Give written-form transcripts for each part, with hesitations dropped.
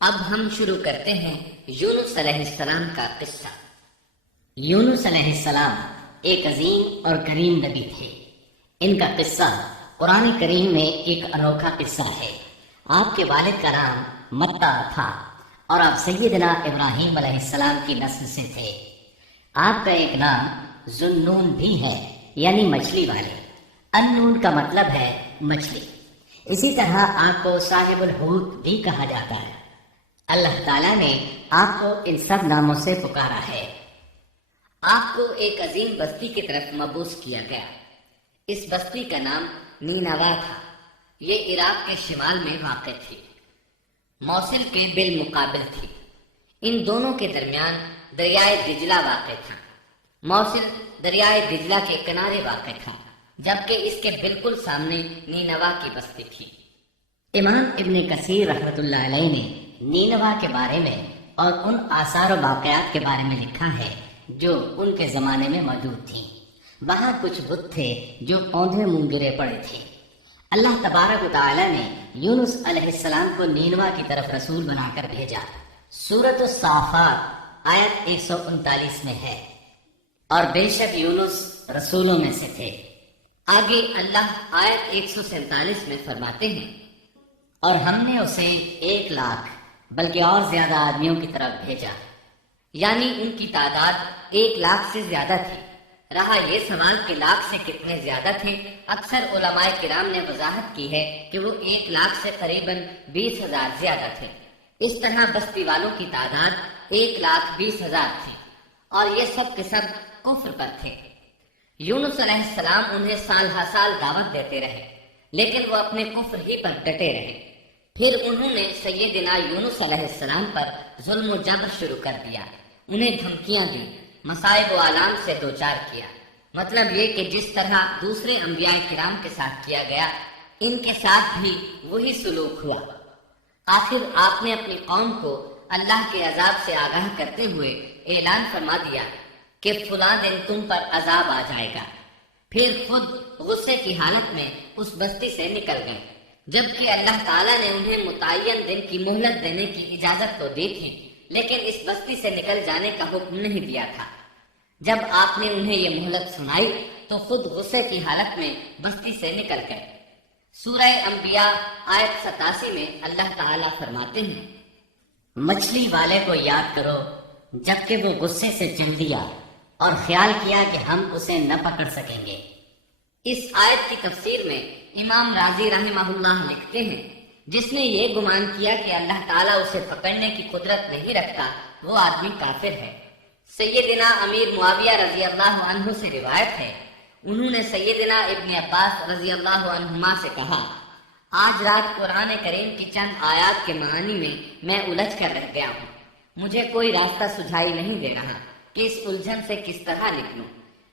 اب ہم شروع کرتے ہیں یونس علیہ السلام کا قصہ۔ یونس علیہ السلام ایک عظیم اور کریم نبی تھے۔ ان کا قصہ قرآن کریم میں ایک انوکھا قصہ ہے۔ آپ کے والد کا نام متا تھا اور آپ سیدنا ابراہیم علیہ السلام کی نسل سے تھے۔ آپ کا ایک نام ذوالنون بھی ہے، یعنی مچھلی والے۔ النون کا مطلب ہے مچھلی۔ اسی طرح آپ کو صاحب الحوت بھی کہا جاتا ہے۔ اللہ تعالیٰ نے آپ کو ان سب ناموں سے پکارا ہے۔ آپ کو ایک عظیم بستی کی طرف مبعوث کیا گیا۔ اس بستی کا نام نینوا تھا۔ یہ عراق کے شمال میں واقع تھی، موصل کے بالمقابل تھی۔ ان دونوں کے درمیان دریائے دجلہ واقع تھا۔ موصل دریائے دجلہ کے کنارے واقع تھا، جبکہ اس کے بالکل سامنے نینوا کی بستی تھی۔ امام ابن کثیر رحمۃ اللہ علیہ نے نینوا کے بارے میں اور ان آثار و واقعات کے بارے میں لکھا ہے جو ان کے زمانے میں موجود تھیں۔ وہاں کچھ بت تھے جو اوندھے منہ گرے پڑے تھے۔ اللہ تبارک و تعالی نے یونس علیہ السلام کو نینوا کی طرف رسول بنا کر بھیجا۔ سورۃ الصافات آیت 139 میں ہے، اور بے شک یونس رسولوں میں سے تھے۔ آگے اللہ آیت 147 میں فرماتے ہیں، اور ہم نے اسے 1,00,000 بلکہ اور زیادہ آدمیوں کی طرف بھیجا، یعنی ان کی تعداد 1,00,000 سے زیادہ تھی۔ رہا یہ سوال کہ لاکھ سے کتنے زیادہ تھے، اکثر علماء کرام نے وضاحت کی ہے کہ وہ 1,00,000 سے قریباً 20,000 زیادہ تھے۔ اس طرح بستی والوں کی تعداد 1,20,000 تھی، اور یہ سب کے سب کفر پر تھے۔ یونس علیہ السلام انہیں سال ہر سال دعوت دیتے رہے، لیکن وہ اپنے کفر ہی پر ڈٹے رہے۔ پھر انہوں نے سیدنا یونس علیہ السلام پر ظلم و جبر شروع کر دیا، انہیں دھمکیاں دی، مصائب و آلام سے دوچار کیا۔ مطلب یہ کہ جس طرح دوسرے انبیاء کرام کے ساتھ کیا گیا، ان کے ساتھ بھی وہی سلوک ہوا۔ آخر آپ نے اپنی قوم کو اللہ کے عذاب سے آگاہ کرتے ہوئے اعلان فرما دیا کہ فلاں دن تم پر عذاب آ جائے گا۔ پھر خود غصے کی حالت میں اس بستی سے نکل گئے، جبکہ اللہ تعالیٰ نے انہیں متعین دن کی مہلت دینے کی اجازت تو دی تھی، لیکن اس بستی سے نکل جانے کا حکم نہیں دیا تھا۔ جب آپ نے انہیں یہ مہلت سنائی تو خود غصے کی حالت میں بستی سے نکل گئے۔ سورہ انبیاء آیت 87 میں اللہ تعالیٰ فرماتے ہیں، مچھلی والے کو یاد کرو جبکہ وہ غصے سے چل دیا اور خیال کیا کہ ہم اسے نہ پکڑ سکیں گے۔ اس آیت کی تفسیر میں امام رازی رحمہ اللہ لکھتے ہیں، جس نے یہ گمان کیا کہ اللہ تعالیٰ اسے پکڑنے کی قدرت نہیں رکھتا، وہ آدمی کافر ہے۔ سیدنا امیر معاویہ رضی اللہ عنہ سے روایت ہے، انہوں نے سیدنا ابن عباس رضی اللہ عنہما سے کہا، آج رات قرآن کریم کی چند آیات کے معنی میں الجھ کر رہ گیا ہوں۔ مجھے کوئی راستہ سجھائی نہیں دے رہا کہ اس الجھن سے کس طرح نکلوں۔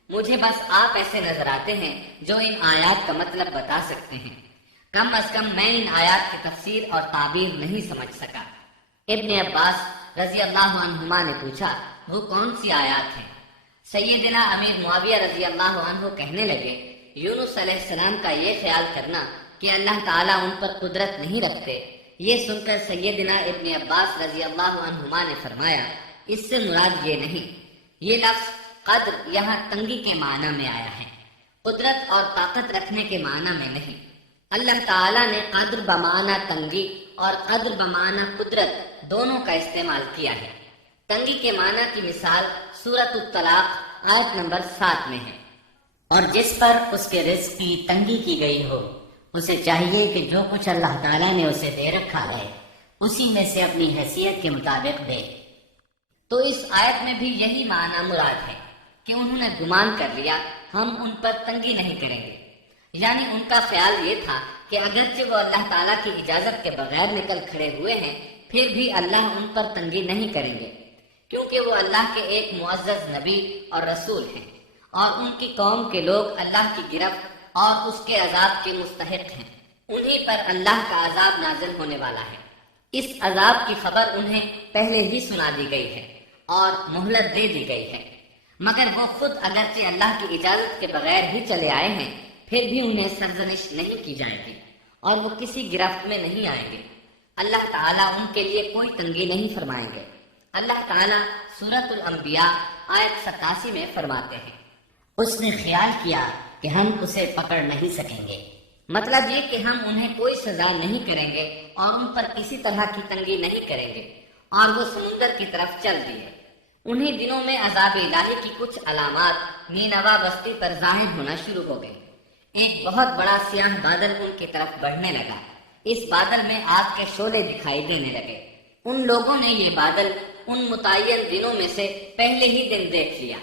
مجھے بس آپ ایسے نظر آتے ہیں جو ان آیات کا مطلب بتا سکتے ہیں۔ کم از کم میں ان آیات کی تفسیر اور تعبیر نہیں سمجھ سکا۔ ابن عباس رضی اللہ عنہما نے پوچھا، وہ کون سی آیات ہیں؟ سیدنا امیر معاویہ رضی اللہ عنہ کہنے لگے، یونس علیہ السلام کا یہ خیال کرنا کہ اللہ تعالیٰ ان پر قدرت نہیں رکھتے۔ یہ سن کر سیدنا ابن عباس رضی اللہ عنہما نے فرمایا، اس سے مراد یہ نہیں۔ یہ لفظ قدر یہاں تنگی کے معنی میں آیا ہے، قدرت اور طاقت رکھنے کے معنی میں نہیں۔ اللہ تعالیٰ نے قدر بمعنی تنگی اور قدر بمعنی قدرت دونوں کا استعمال کیا ہے۔ تنگی کے معنی کی مثال سورۃ الطلاق آیت نمبر 7 میں ہے، اور جس پر اس کے رزق کی تنگی کی گئی ہو، اسے چاہیے کہ جو کچھ اللہ تعالیٰ نے اسے دے رکھا ہے اسی میں سے اپنی حیثیت کے مطابق دے۔ تو اس آیت میں بھی یہی معنی مراد ہے کہ انہوں نے گمان کر لیا ہم ان پر تنگی نہیں کریں گے، یعنی ان کا خیال یہ تھا کہ اگرچہ وہ اللہ تعالیٰ کی اجازت کے بغیر نکل کھڑے ہوئے ہیں، پھر بھی اللہ ان پر تنگی نہیں کریں گے، کیونکہ وہ اللہ کے ایک معزز نبی اور رسول ہیں، اور ان کی قوم کے لوگ اللہ کی گرفت اور اس کے عذاب کے مستحق ہیں۔ انہی پر اللہ کا عذاب نازل ہونے والا ہے۔ اس عذاب کی خبر انہیں پہلے ہی سنا دی گئی ہے اور مہلت دے دی گئی ہے، مگر وہ خود اگرچہ اللہ کی اجازت کے بغیر ہی چلے آئے ہیں، پھر بھی انہیں سرزنش نہیں کی جائے گی اور وہ کسی گرفت میں نہیں آئیں گے۔ اللہ تعالیٰ ان کے لیے کوئی تنگی نہیں فرمائیں گے۔ اللہ تعالیٰ سورۃ الانبیاء آیت 87 میں فرماتے ہیں، اس نے خیال کیا کہ ہم اسے پکڑ نہیں سکیں گے۔ مطلب یہ کہ ہم انہیں کوئی سزا نہیں کریں گے اور ان پر کسی طرح کی تنگی نہیں کریں گے، اور وہ سمندر کی طرف چل دیے۔ انہی دنوں میں عذاب الہی کی کچھ علامات نینوا بستی پر ظاہر ہونا شروع ہو گئی۔ ایک بہت بڑا سیاہ بادل ان کی طرف بڑھنے لگا۔ اس بادل میں آگ کے شعلے دکھائی دینے لگے۔ ان لوگوں نے یہ بادل ان متعین دنوں میں سے پہلے ہی دن دیکھ لیا۔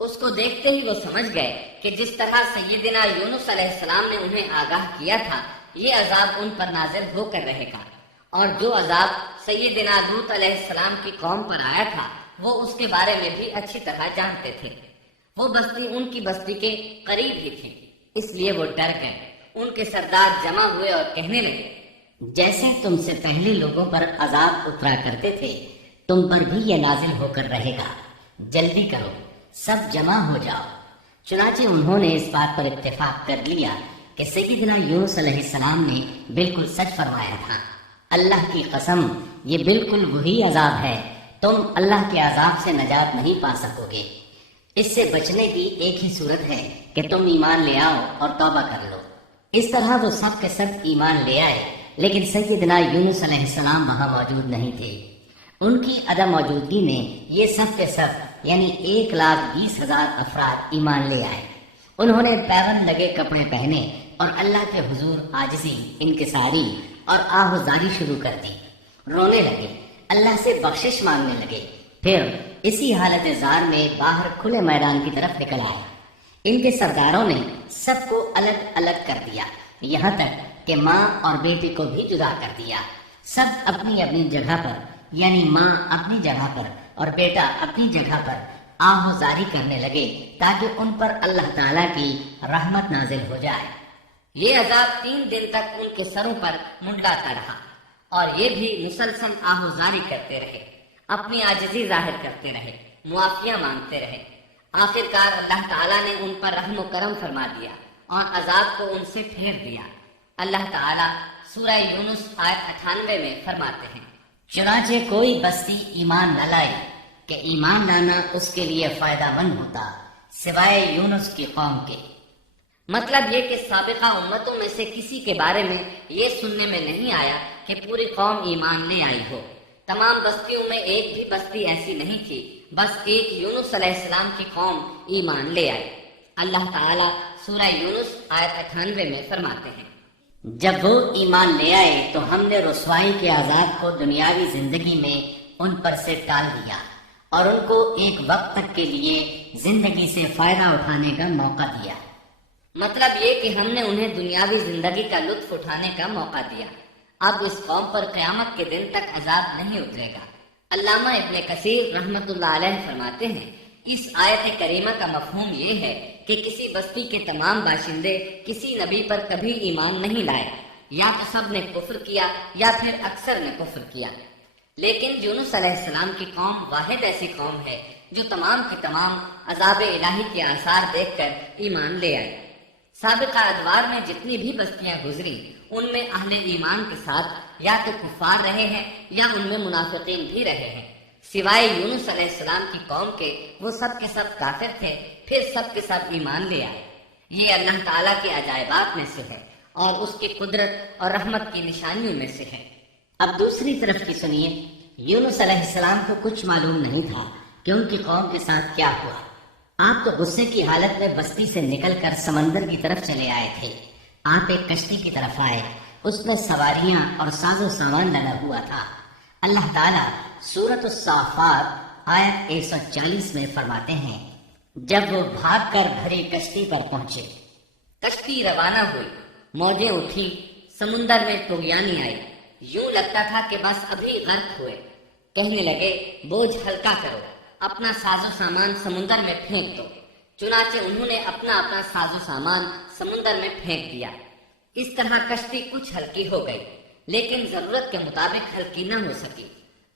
اس کو دیکھتے ہی وہ سمجھ گئے کہ جس طرح سیدنا یونس علیہ السلام نے انہیں آگاہ کیا تھا، یہ عذاب ان پر نازل ہو کر رہے گا، اور جو عذاب سیدنا لوط علیہ السلام کی قوم پر آیا تھا وہ اس کے بارے میں بھی اچھی طرح جانتے تھے۔ وہ بستی ان کی بستی کے قریب ہی تھی، اس لیے وہ ڈر گئے۔ ان کے سردار جمع ہوئے اور کہنے لگے، جیسے تم سے پہلے لوگوں پر عذاب اترا کرتے تھے، تم پر بھی یہ نازل ہو کر رہے گا، جلدی کرو، سب جمع ہو جاؤ۔ چنانچہ انہوں نے اس بات پر اتفاق کر لیا کہ سیدنا یونس علیہ السلام نے بالکل سچ فرمایا تھا۔ اللہ کی قسم، یہ بالکل وہی عذاب ہے، تم اللہ کے عذاب سے نجات نہیں پا سکو گے۔ اس سے بچنے کی ایک ہی صورت ہے کہ تم ایمان لے آؤ اور توبہ کر لو۔ اس طرح وہ سب کے سب ایمان لے آئے، لیکن سیدنا یونس علیہ السلام وہاں موجود نہیں تھے۔ ان کی عدم موجودگی میں یہ سب کے سب یعنی 1,20,000 افراد ایمان لے آئے۔ انہوں نے پیون لگے کپڑے پہنے اور اللہ کے حضور عاجزی، انکساری اور آہوزاری شروع کر دی۔ رونے لگے، اللہ سے بخشش مانگنے لگے، پھر اسی حالت زار میں باہر کھلے میدان کی طرف نکل آئے۔ ان کے سرداروں نے سب کو الگ الگ کر دیا، یہاں تک کہ ماں اور بیٹے کو بھی جدا کر دیا۔ سب اپنی اپنی جگہ پر، یعنی ماں اپنی جگہ پر اور بیٹا اپنی جگہ پر آہوزاری کرنے لگے تاکہ ان پر اللہ تعالیٰ کی رحمت نازل ہو جائے۔ یہ عذاب 3 دن تک ان کے سروں پر منڈلاتا رہا، اور یہ بھی مسلسل آہوزاری کرتے رہے، اپنی عاجزی ظاہر کرتے رہے، معافیاں مانگتے رہے۔ آخرکار اللہ تعالیٰ نے ان پر رحم و کرم فرما دیا اور عذاب کو ان سے پھیر دیا۔ اللہ تعالیٰ سورہ یونس آیت 98 میں فرماتے ہیں، چنانچہ کوئی بستی ایمان نہ لائی کہ ایمان لانا اس کے لیے فائدہ مند ہوتا، سوائے یونس کی قوم کے۔ مطلب یہ کہ سابقہ امتوں میں سے کسی کے بارے میں یہ سننے میں نہیں آیا کہ پوری قوم ایمان لے آئی ہو۔ تمام بستیوں میں ایک بھی بستی ایسی نہیں تھی، بس ایک یونس علیہ السلام کی قوم ایمان لے آئی۔ اللہ تعالیٰ سورہ یونس آیت 98 میں فرماتے ہیں، جب وہ ایمان لے آئے تو ہم نے رسوائی کے عذاب کو دنیاوی زندگی میں ان پر سے ٹال دیا اور ان کو ایک وقت تک کے لیے زندگی سے فائدہ اٹھانے کا موقع دیا۔ مطلب یہ کہ ہم نے انہیں دنیاوی زندگی کا لطف اٹھانے کا موقع دیا۔ اب اس قوم پر قیامت کے دن تک عذاب نہیں اترے گا۔ علامہ ابن کثیر رحمۃ اللہ علیہ فرماتے ہیں، اس آیت کریمہ کا مفہوم یہ ہے کہ کسی بستی کے تمام باشندے کسی نبی پر کبھی ایمان نہیں لائے، یا تو سب نے کفر کیا یا پھر اکثر نے کفر کیا۔ لیکن یونس علیہ السلام کی قوم واحد ایسی قوم ہے جو تمام کے تمام عذاب الہی کے آثار دیکھ کر ایمان لے آئے۔ سابقہ ادوار میں جتنی بھی بستیاں گزری، ان میں اہل ایمان کے ساتھ یا تو کفار رہے ہیں یا ان میں منافقین بھی رہے ہیں۔ سوائے یونس علیہ السلام کی قوم کے وہ سب کے سب کافر تھے، پھر سب کے سب ایمان لے آئے۔ یہ اللہ تعالیٰ کے عجائبات میں سے ہے اور اس کی قدرت اور رحمت کی نشانیوں میں سے ہے۔ اب دوسری طرف کی سنیے، یونس علیہ السلام کو کچھ معلوم نہیں تھا کہ ان کی قوم کے ساتھ کیا ہوا۔ آپ تو غصے کی حالت میں بستی سے نکل کر سمندر کی طرف چلے آئے تھے۔ آپ ایک کشتی کی طرف آئے، اس میں سواریاں اور ساز و سامان لگا ہوا تھا۔ اللہ تعالیٰ سورۃ الصافات آیت 140 میں فرماتے ہیں، جب وہ بھاگ کر بھری کشتی پر پہنچے، کشتی روانہ ہوئی، موجیں اٹھی، سمندر میں طغیانی آئی، یوں لگتا تھا کہ بس ابھی غرق ہوئے۔ کہنے لگے، بوجھ ہلکا کرو، اپنا ساز و سامان سمندر میں پھینک دو۔ چنانچہ انہوں نے اپنا ساز و سامان سمندر میں پھینک دیا۔ اس طرح کشتی کچھ ہلکی ہو گئی، لیکن ضرورت کے مطابق ہلکی نہ ہو سکی۔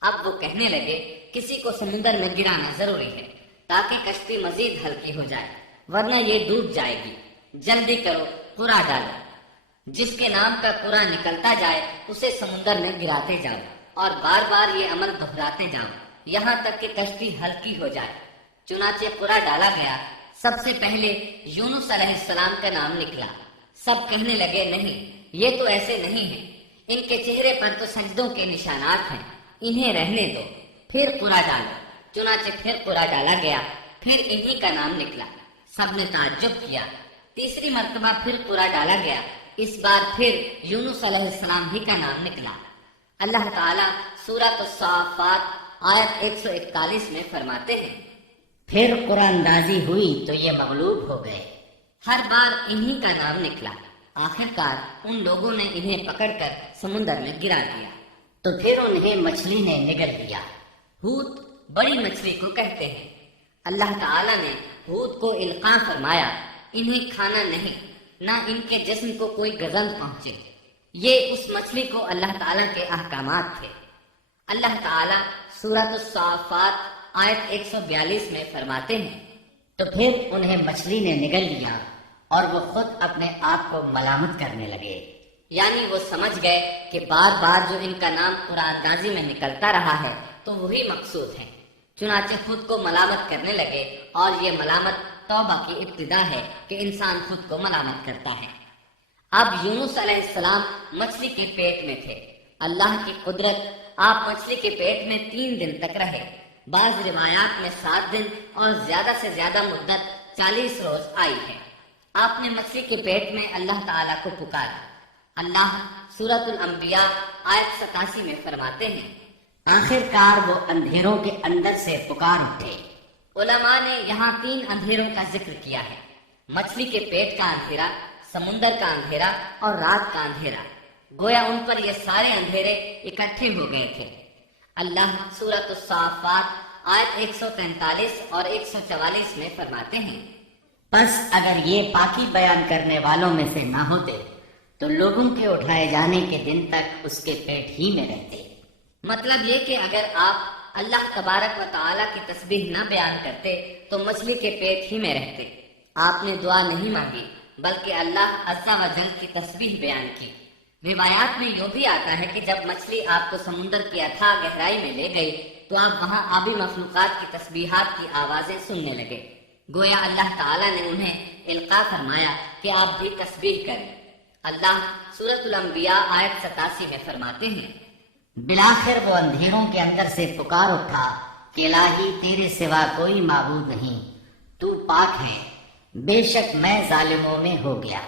اب وہ کہنے لگے، کسی کو سمندر میں گرانا ضروری ہے تاکہ کشتی مزید ہلکی ہو جائے، ورنہ یہ ڈوب جائے گی۔ جلدی کرو، قرا ڈالو۔ جس کے نام کا قرآن نکلتا جائے اسے سمندر میں گراتے جاؤ اور بار بار یہ عمل دہراتے جاؤ یہاں تک کہ کشتی ہلکی ہو جائے۔ چنانچہ قرآن ڈالا گیا۔ سب سے پہلے یونس علیہ السلام کا نام نکلا۔ سب کہنے لگے نہیں، یہ تو ایسے نہیں ہے، ان کے چہرے پر تو سجدوں کے نشانات ہیں، انہیں رہنے دو، پھر قرآن ڈالو۔ چنانچہ پھر قرآن ڈالا گیا، پھر انہی کا نام نکلا۔ سب نے تعجب کیا۔ تیسری مرتبہ پھر قرآن ڈالا گیا، اس بار پھر یونس علیہ السلام ہی کا نام نکلا۔ اللہ تعالیٰ سورۃ الصافات آیت 141 میں فرماتے ہیں، پھر قرآن اندازی ہوئی تو یہ مغلوب ہو گئے۔ ہر بار انہی کا نام نکلا۔ آخرکار ان لوگوں نے انہیں پکڑ کر سمندر میں گرا دیا تو پھر انہیں مچھلی نے نگل لیا۔ حوت بڑی مچھلی کو کہتے ہیں۔ اللہ تعالیٰ نے حوت کو القاء فرمایا، انہیں کھانا نہیں، نہ ان کے جسم کو کوئی گزند پہنچے۔ یہ اس مچھلی کو اللہ تعالیٰ کے احکامات تھے۔ اللہ تعالیٰ سورۃ الصافات آیت 142 میں فرماتے ہیں، تو پھر انہیں مچھلی نے نگل لیا اور وہ خود اپنے آپ کو ملامت کرنے لگے، یعنی وہ سمجھ گئے کہ بار بار جو ان کا نام قرآن اندازی میں نکلتا رہا ہے تو وہی مقصود ہے۔ چنانچہ خود کو ملامت کرنے لگے، اور یہ ملامت توبہ کی ابتدا ہے کہ انسان خود کو ملامت کرتا ہے۔ اب یونس علیہ السلام مچھلی کے پیٹ میں تھے۔ اللہ کی قدرت، آپ مچھلی کے پیٹ میں 3 دن تک رہے۔ بعض روایات میں 7 دن اور زیادہ سے زیادہ مدت 40 روز آئی ہے۔ آپ نے مچھلی کے پیٹ میں اللہ تعالیٰ کو پکارا۔ اللہ سورۃ الانبیاء آیت 87 میں فرماتے ہیں، آخر کار وہ اندھیروں کے اندر سے پکار اٹھے۔ علماء نے یہاں 3 اندھیروں کا ذکر کیا ہے، مچھلی کے پیٹ کا اندھیرا، سمندر کا اندھیرا اور رات کا اندھیرا۔ گویا ان پر یہ سارے اندھیرے اکٹھے ہو گئے تھے۔ اللہ سورۃ الصافات آیت 143 اور 144 میں فرماتے ہیں، پس اگر یہ پاکی بیان کرنے والوں میں سے نہ ہوتے تو لوگوں کے اٹھائے جانے کے دن تک اس کے پیٹ ہی میں رہتے۔ مطلب یہ کہ اگر آپ اللہ تبارک و تعالیٰ کی تسبیح نہ بیان کرتے تو مچھلی کے پیٹ ہی میں رہتے۔ آپ نے دعا نہیں مانگی بلکہ اللہ عز و جل کی تسبیح بیان کی۔ روایات میں یوں بھی آتا ہے کہ جب مچھلی آپ کو سمندر کی اتھاہ گہرائی میں لے گئی تو آپ وہاں آبی مخلوقات کی تسبیحات کی آوازیں سننے لگے۔ گویا اللہ تعالیٰ نے انہیں القاء فرمایا کہ آپ بھی تسبیح کریں۔ اللہ سورۃ الانبیاء آیت 87 میں فرماتے ہیں، بالآخر وہ اندھیروں کے اندر سے پکار اٹھا کہ الہی تیرے سوا کوئی معبود نہیں، تو پاک ہے، بے شک میں ظالموں میں ہو گیا۔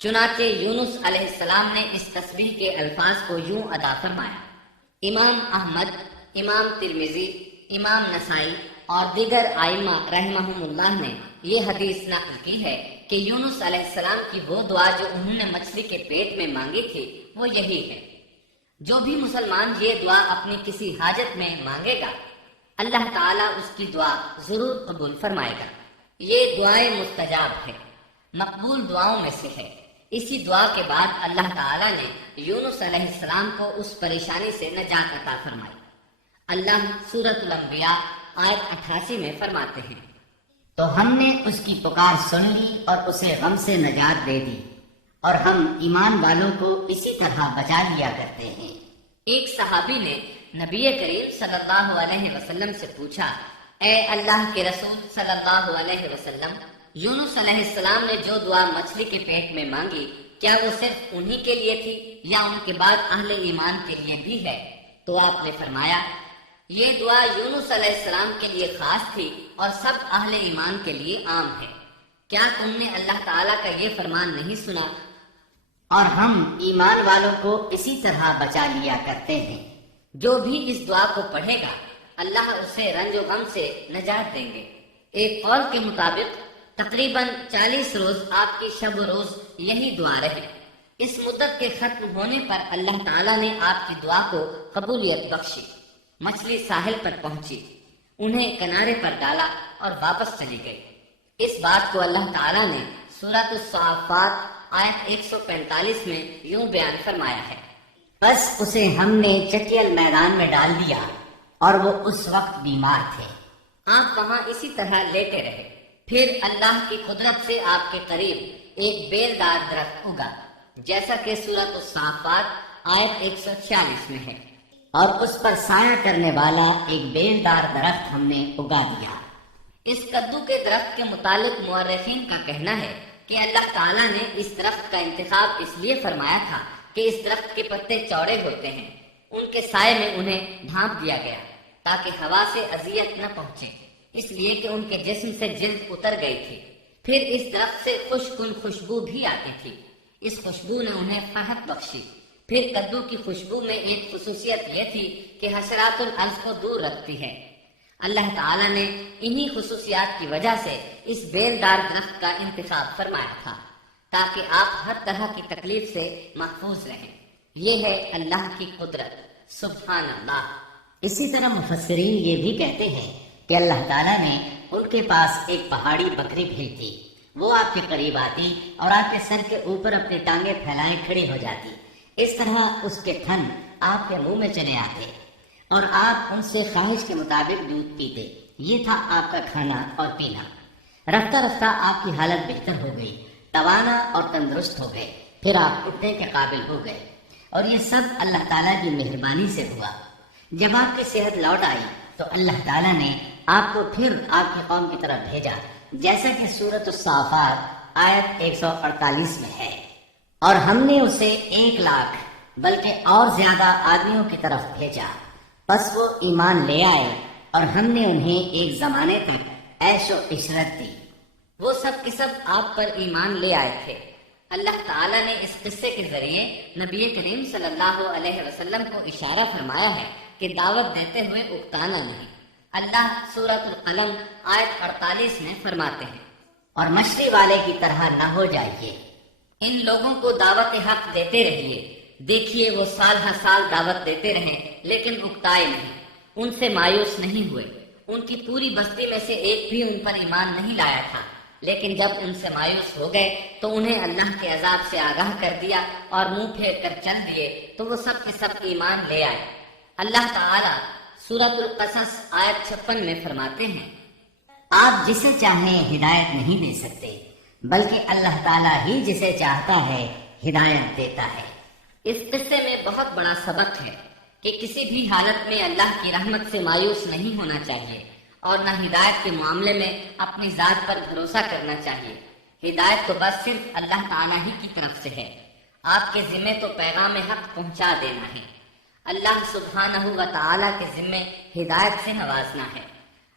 چنانچہ یونس علیہ السلام نے اس تسبیح کے الفاظ کو یوں ادا فرمایا۔ امام احمد، امام ترمذی، امام نسائی اور دیگر ائمہ رحمہم اللہ نے یہ حدیث نقل کی ہے کہ یونس علیہ السلام کی وہ دعا جو انہوں نے مچھلی کے پیٹ میں مانگی تھی وہ یہی ہے۔ جو بھی مسلمان یہ دعا اپنی کسی حاجت میں مانگے گا اللہ تعالیٰ اس کی دعا ضرور قبول فرمائے گا۔ یہ دعائے مستجاب ہے، مقبول دعاؤں میں سے ہے۔ اسی دعا کے بعد اللہ تعالیٰ نے یونس علیہ السلام کو اس پریشانی سے نجات عطا فرمائی۔ اللہ سورۃ الانبیاء آیت 88 میں فرماتے ہیں، تو ہم نے اس کی پکار سن لی اور اسے غم سے نجات دے دی، اور ہم ایمان والوں کو اسی طرح بچا لیا کرتے ہیں۔ ایک صحابی نے نبی کریم صلی اللہ علیہ وسلم سے پوچھا، اے اللہ کے رسول صلی اللہ علیہ وسلم، یونس علیہ السلام نے جو دعا مچھلی کے پیٹ میں مانگی کیا وہ صرف انہی کے لیے تھی یا ان کے بعد اہل ایمان کے لیے بھی ہے؟ تو آپ نے فرمایا، یہ دعا یونس علیہ السلام کے لیے خاص تھی اور سب اہل ایمان کے لیے عام ہے۔ کیا تم نے اللہ تعالیٰ کا یہ فرمان نہیں سنا؟ اور ہم ایمان والوں کو اسی طرح بچا لیا کرتے ہیں۔ جو بھی اس دعا کو پڑھے گا اللہ اسے رنج و غم سے نجات دیں گے۔ ایک قول کے مطابق تقریباً 40 روز آپ کی شب و روز یہی دعا رہی۔ اس مدت کے ختم ہونے پر اللہ تعالیٰ نے آپ کی دعا کو قبولیت بخشی۔ مچھلی ساحل پر پہنچی، انہیں کنارے پر ڈالا اور واپس چلی گئی۔ اس بات کو اللہ تعالیٰ نے سورۃ الصافات آیت 145 میں یوں بیان فرمایا ہے، بس اسے ہم نے چٹیل میدان میں ڈال دیا اور وہ اس وقت بیمار تھے۔ آپ وہاں اسی طرح لیٹے رہے۔ پھر اللہ کی قدرت سے آپ کے قریب ایک بیل دار درخت اگا۔ جیسا کہ سورۃ الصافات آیت 146 میں ہے، اور اس پر سایہ کرنے والا ایک بیلدار درخت ہم نے اگا دیا۔ اس کدو کے درخت کے متعلق مورخین کا کہنا ہے کہ اللہ تعالیٰ نے اس درخت کا انتخاب اس لیے فرمایا تھا کہ اس درخت کے پتے چوڑے ہوتے ہیں، ان کے سائے میں انہیں ڈھانپ دیا گیا تاکہ ہوا سے اذیت نہ پہنچے، اس لیے کہ ان کے جسم سے جلد اتر گئی تھی۔ پھر اس درخت سے خوشگل خوشبو بھی آتی تھی، اس خوشبو نے انہیں فرحت بخشی۔ پھر کدو کی خوشبو میں ایک خصوصیت یہ تھی کہ حشرات الارض کو دور رکھتی ہے۔ اللہ تعالیٰ نے انہی خصوصیات کی وجہ سے اس بیلدار درخت کا انتخاب فرمایا تھا تاکہ آپ ہر طرح کی تکلیف سے محفوظ رہیں۔ یہ ہے اللہ کی قدرت، سبحان اللہ۔ اسی طرح مفسرین یہ بھی کہتے ہیں کہ اللہ تعالیٰ نے ان کے پاس ایک پہاڑی بکری بھیجی، وہ آپ کے قریب آتی اور آپ کے سر کے اوپر اپنی ٹانگیں پھیلائے کھڑی ہو جاتی۔ اس طرح اس کے تھن آپ کے منہ میں چلے آتے اور آپ ان سے خواہش کے مطابق دودھ پیتے۔ یہ تھا آپ کا کھانا اور پینا۔ رفتہ رفتہ آپ کی حالت بہتر ہو گئی، توانا اور تندرست ہو گئے، پھر آپ اٹھنے کے قابل ہو گئے، اور یہ سب اللہ تعالیٰ کی مہربانی سے ہوا۔ جب آپ کی صحت لوٹ آئی تو اللہ تعالیٰ نے آپ کو پھر آپ کی قوم کی طرف بھیجا، جیسا کہ سورۃ الصافات آیت 148 میں ہے، اور ہم نے اسے 1,00,000 بلکہ اور زیادہ آدمیوں کی طرف بھیجا، پس وہ ایمان لے آئے اور ہم نے انہیں ایک زمانے تک عیش و عشرت دی۔ وہ سب کے سب آپ پر ایمان لے آئے تھے۔ اللہ تعالیٰ نے اس قصے کے ذریعے نبی کریم صلی اللہ علیہ وسلم کو اشارہ فرمایا ہے کہ دعوت دیتے ہوئے اکتانا نہیں۔ اللہ سورۃ القلم آیت 48 میں فرماتے ہیں، اور مچھلی والے کی طرح نہ ہو جائیے، ان لوگوں کو دعوت حق دیتے رہیے، دیکھیے وہ سال ہر سال دعوت دیتے رہے لیکن اکتائے نہیں، ان سے مایوس نہیں ہوئے۔ ان کی پوری بستی میں سے ایک بھی ان پر ایمان نہیں لایا تھا، لیکن جب ان سے مایوس ہو گئے تو انہیں اللہ کے عذاب سے آگاہ کر دیا اور منہ پھیر کر چل دیے تو وہ سب کے سب ایمان لے آئے۔ اللہ تعالیٰ سورۃ القصص آیت 56 میں فرماتے ہیں، آپ جسے چاہیں ہدایت نہیں دے سکتے، بلکہ اللہ تعالیٰ ہی جسے چاہتا ہے ہدایت دیتا ہے۔ اس قصے میں بہت بڑا سبق ہے کہ کسی بھی حالت میں اللہ کی رحمت سے مایوس نہیں ہونا چاہیے، اور نہ ہدایت کے معاملے میں اپنی ذات پر بھروسہ کرنا چاہیے۔ ہدایت تو بس صرف اللہ تعالیٰ ہی کی طرف سے ہے، آپ کے ذمے تو پیغام حق پہنچا دینا ہے۔ اللہ سبحانہ و تعالیٰ کے ذمے ہدایت سے نوازنا ہے۔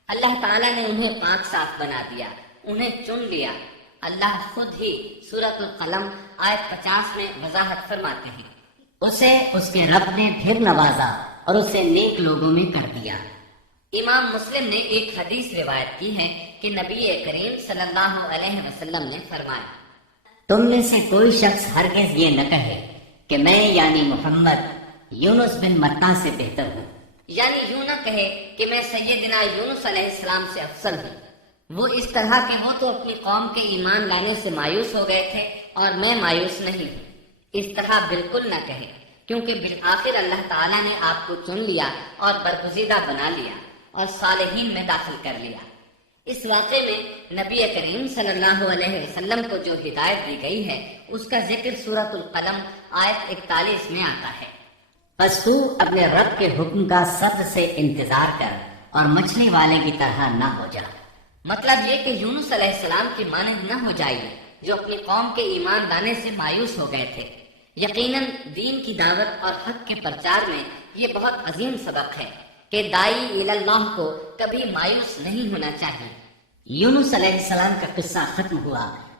اللہ تعالیٰ نے انہیں پاک صاف بنا دیا، انہیں چن لیا۔ اللہ خود ہی سورۃ القلم آیت 50 میں وضاحت فرماتے ہیں، اسے اس کے رب نے پھر نوازا اور اسے نیک لوگوں میں کر دیا۔ امام مسلم نے ایک حدیث روایت کی ہے کہ نبی کریم صلی اللہ علیہ وسلم نے فرمایا، تم میں سے کوئی شخص ہرگز یہ نہ کہے کہ میں یعنی محمد یونس بن متا سے بہتر ہوں، یعنی یوں نہ کہے کہ میں سیدنا یونس علیہ السلام سے افضل ہوں۔ وہ اس طرح کہ وہ تو اپنی قوم کے ایمان لانے سے مایوس ہو گئے تھے اور میں مایوس نہیں ہوں، اس طرح بالکل نہ کہے، کیونکہ بالآخر اللہ تعالیٰ نے آپ کو چن لیا اور برگزیدہ بنا لیا اور صالحین میں داخل کر لیا۔ اس واقعے میں نبی کریم صلی اللہ علیہ وسلم کو جو ہدایت دی گئی ہے اس کا ذکر سورۃ القلم آیت 41 میں آتا ہے، پس تو اپنے رب کے حکم کا صبر سے انتظار کر اور مچھلی والے کی طرح نہ ہو جا۔ مطلب یہ کہ یونس علیہ السلام کی مانند نہ ہو جائیے جو اپنی قوم کے ایمان لانے سے مایوس ہو گئے تھے۔ یقیناً دین کی دعوت اور حق کے پرچار میں یہ بہت عظیم سبق ہے کہ داعی اللہ کو کبھی مایوس نہیں ہونا چاہیے۔ یونس علیہ السلام کا قصہ ختم ہوا